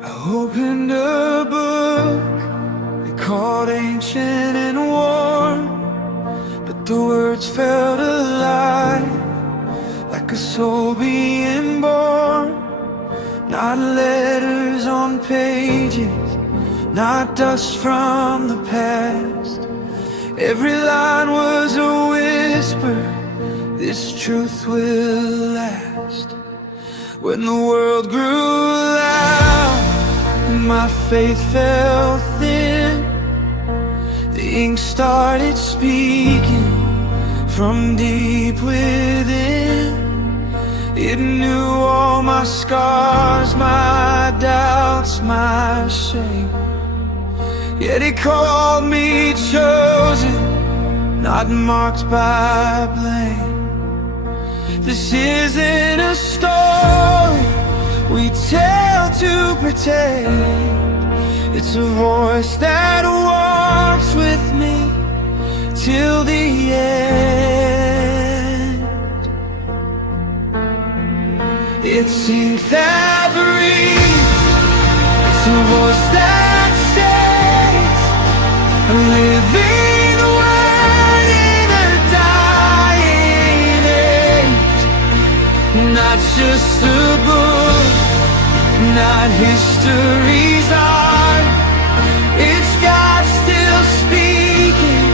I opened a book they called ancient and worn, but the words felt alive, like a soul being born. Not letters on pages, not dust from the past. Every line was a whisper, this truth will last. When the world grew loud and my faith fell thin, the ink started speaking from deep within. It knew all my scars, my doubts, my shame. Yet it called me chosen, not marked by blame. This isn't a story we tell to pretend. It's a voice that walks with me till the end. It's ink that breathes, it's a voice that stays, a living word in a dying age. Not just a book, not history's art, it's God still speaking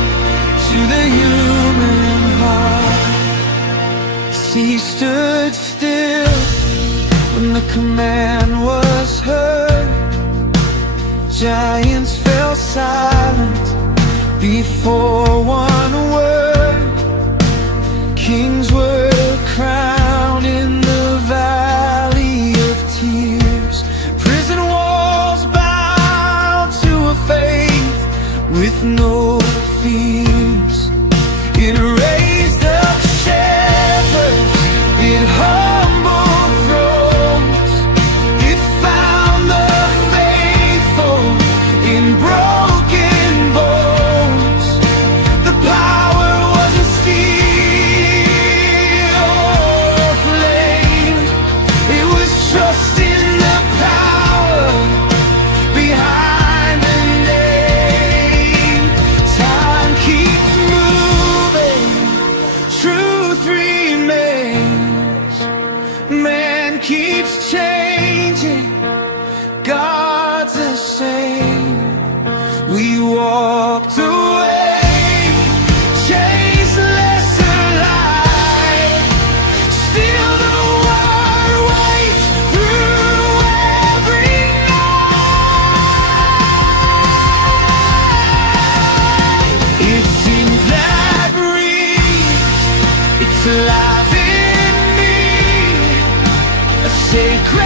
to the human heart. Sea stood still when the command was heard. Giants fell silent before one word. Kings were crowned in the valley of tears. Prison walls bowed to a faith with no fears. It raised up shepherds, it humbled thrones, it found the faithful in broken bones. The power wasn't steel or flame, it was trust in the power behind the name. Time keeps moving, truth remains. Man keeps changing, God's the same. We walked away, chased lesser light. Still the word waits through every night. It's in that breeze, it's alive in me, a sacred